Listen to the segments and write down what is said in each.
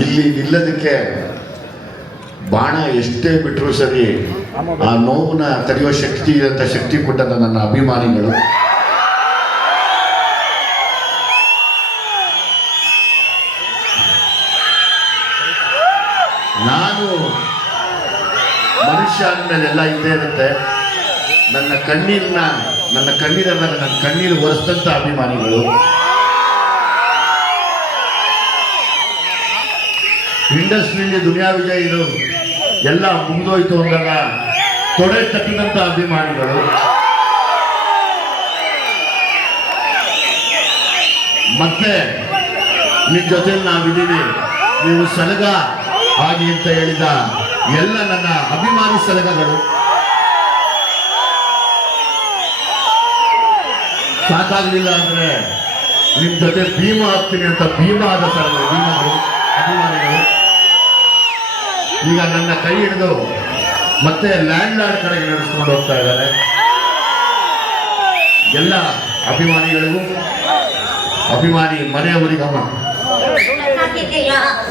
ಇಲ್ಲಿ ನಿಲ್ಲದಕ್ಕೆ ಬಾಣ ಎಷ್ಟೇ ಬಿಟ್ಟರು ಸರಿ ಆ ನೋವನ್ನ ತಡೆಯುವ ಶಕ್ತಿ ಅಂತ ಶಕ್ತಿ ಕೊಟ್ಟ ನನ್ನ ಅಭಿಮಾನಿಗಳು. ನಾನು ಮನುಷ್ಯ ಅಂದಮೇಲೆಲ್ಲ ಇದ್ದೇ ಇರುತ್ತೆ. ನನ್ನ ಕಣ್ಣೀರು ಒರೆಸಿದಂಥ ಅಭಿಮಾನಿಗಳು. ಇಂಡಸ್ಟ್ರಿಯಲ್ಲಿ ದುನಿಯಾ ವಿಜಯ್ ಇದು ಎಲ್ಲ ಮುಗಿದೋಯ್ತು ಅಂದಾಗ ತೊಡೆ ತಟ್ಟಿದಂಥ ಅಭಿಮಾನಿಗಳು. ಮತ್ತೆ ನಿಮ್ಮ ಜೊತೆಲಿ ನಾವಿದ್ದೀವಿ, ನೀವು ಸಲಗ ಆಗಿ ಅಂತ ಹೇಳಿದ ಎಲ್ಲ ನನ್ನ ಅಭಿಮಾನಿ ಸಲಗಗಳು. ಸಾಕಾಗಲಿಲ್ಲ ಅಂದ್ರೆ ನಿಮ್ಮ ಜೊತೆ ಭೀಮ ಆಗ್ತೀನಿ ಅಂತ ಭೀಮಗಳು ಅಭಿಮಾನಿಗಳು ಈಗ ನನ್ನ ಕೈ ಹಿಡಿದು ಮತ್ತೆ ಲ್ಯಾಂಡ್ ಲಾರ್ಡ್ ಕಡೆಗೆ ನಡೆಸ್ಕೊಂಡು ಹೋಗ್ತಾ ಇದ್ದಾರೆ. ಎಲ್ಲ ಅಭಿಮಾನಿಗಳಿಗೂ ಅಭಿಮಾನಿ ಮನೆಯವರಿಗಮ್ಮ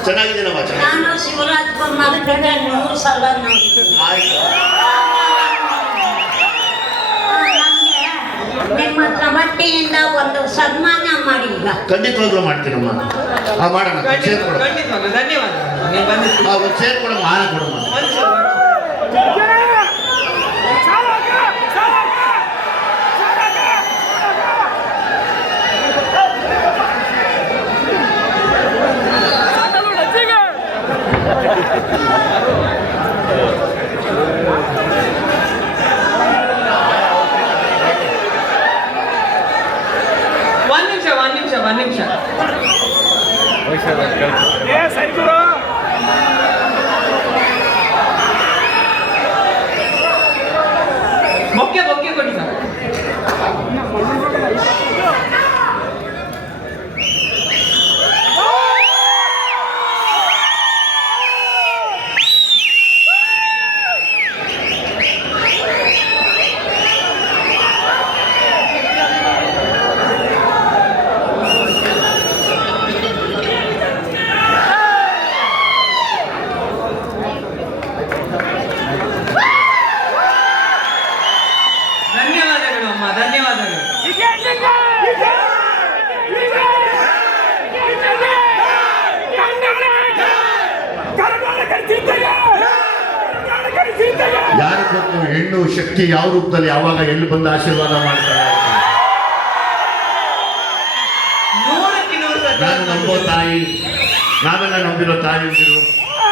ಚೆನ್ನಾಗಿದ್ದೀನಮ್ಮ. ನಾನು ಶಿವರಾಜ್ ಕುಮಾರ್ 100 ಸಲ ನಿಮ್ಮ ಕಮಿಟಿಯಿಂದ ಒಂದು ಸನ್ಮಾನ ಮಾಡಿ. ಈಗ ಖಂಡಿತವಾಗ್ಲೂ ಮಾಡ್ತೀನಮ್ಮ. ಮಾಡೋಣ, ಧನ್ಯವಾದ. ಸೇರ್ಕೊಡಮ್ಮ, ಹಾರ ಕೊಡಮ್ಮ. ಒಂದ್ ನಿಮಿಷ ಬೊಕ್ಕೆ ಕೊಡಿ ಸರ್. ಧನ್ಯವಾದಗಳು. ಯಾರು ಗೊತ್ತು ಹೆಣ್ಣು ಶಕ್ತಿ ಯಾವ ರೂಪದಲ್ಲಿ ಯಾವಾಗ ಎಲ್ಲಿ ಬಂದು ಆಶೀರ್ವಾದ ಮಾಡ್ತಾರೆ. ನಾನು ನಂಬೋ ತಾಯಿ, ನಾವೆಲ್ಲ ನಂಬಿರೋ ತಾಯಿರು,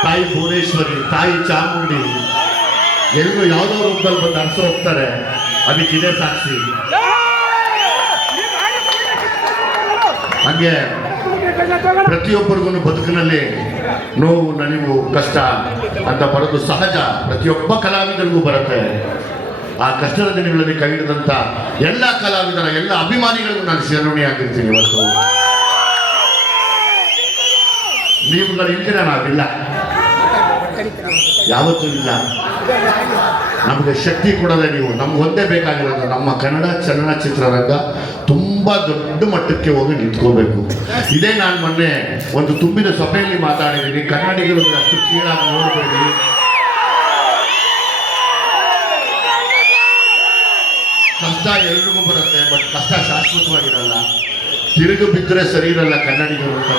ತಾಯಿ ಭುವನೇಶ್ವರಿ, ತಾಯಿ ಚಾಮುಂಡಿ ಎಲ್ಲರೂ ಯಾವುದೋ ರೂಪದಲ್ಲಿ ಬಂದು ಅರ್ಸ ಹೋಗ್ತಾರೆ. ಅದಕ್ಕಿದೆ ಸಾಕ್ಷಿ. ಹಂಗೆ ಪ್ರತಿಯೊಬ್ಬರಿಗೂ ಬದುಕಿನಲ್ಲಿ ನೋವು, ನಲಿವು, ಕಷ್ಟ ಅಂತ ಬರೋದು ಸಹಜ. ಪ್ರತಿಯೊಬ್ಬ ಕಲಾವಿದರಿಗೂ ಬರುತ್ತೆ. ಆ ಕಷ್ಟದ ದಿನಗಳಲ್ಲಿ ಕೈ ಹಿಡಿದಂಥ ಎಲ್ಲ ಕಲಾವಿದರ ಎಲ್ಲ ಅಭಿಮಾನಿಗಳಿಗೂ ನಾನು ಶಿರೋಣಿಯಾಗಿರ್ತೀನಿ. ಇವತ್ತು ನೀವುಗಳು ಇಲ್ದಿರ ನಾವಿಲ್ಲ, ಯಾವತ್ತೂ ಇಲ್ಲ. ನಮಗೆ ಶಕ್ತಿ ಕೊಡೋದೇ ನೀವು. ನಮ್ಗೆ ಒಂದೇ ಬೇಕಾಗಿರೋದು, ನಮ್ಮ ಕನ್ನಡ ಚಲನಚಿತ್ರರಂಗ ತುಂಬ ದೊಡ್ಡ ಮಟ್ಟಕ್ಕೆ ಹೋಗಿ ನಿಂತ್ಕೋಬೇಕು. ಇದೇ ನಾನು ಮೊನ್ನೆ ಒಂದು ತುಂಬಿದ ಸಭೆಯಲ್ಲಿ ಮಾತಾಡಿದ್ದೀನಿ. ಕನ್ನಡಿಗರು ಅಷ್ಟು ಕೀಳಾಗಿ ನೋಡಬೇಡಿ. ಕಷ್ಟ ಎಲ್ರಿಗೂ ಬರುತ್ತೆ, ಬಟ್ ಕಷ್ಟ ಶಾಶ್ವತವಾಗಿರಲ್ಲ. ತಿರುಗು ಬಿದ್ದರೆ ಸರಿ ಇರಲ್ಲ ಕನ್ನಡಿಗರು ಅಂತ.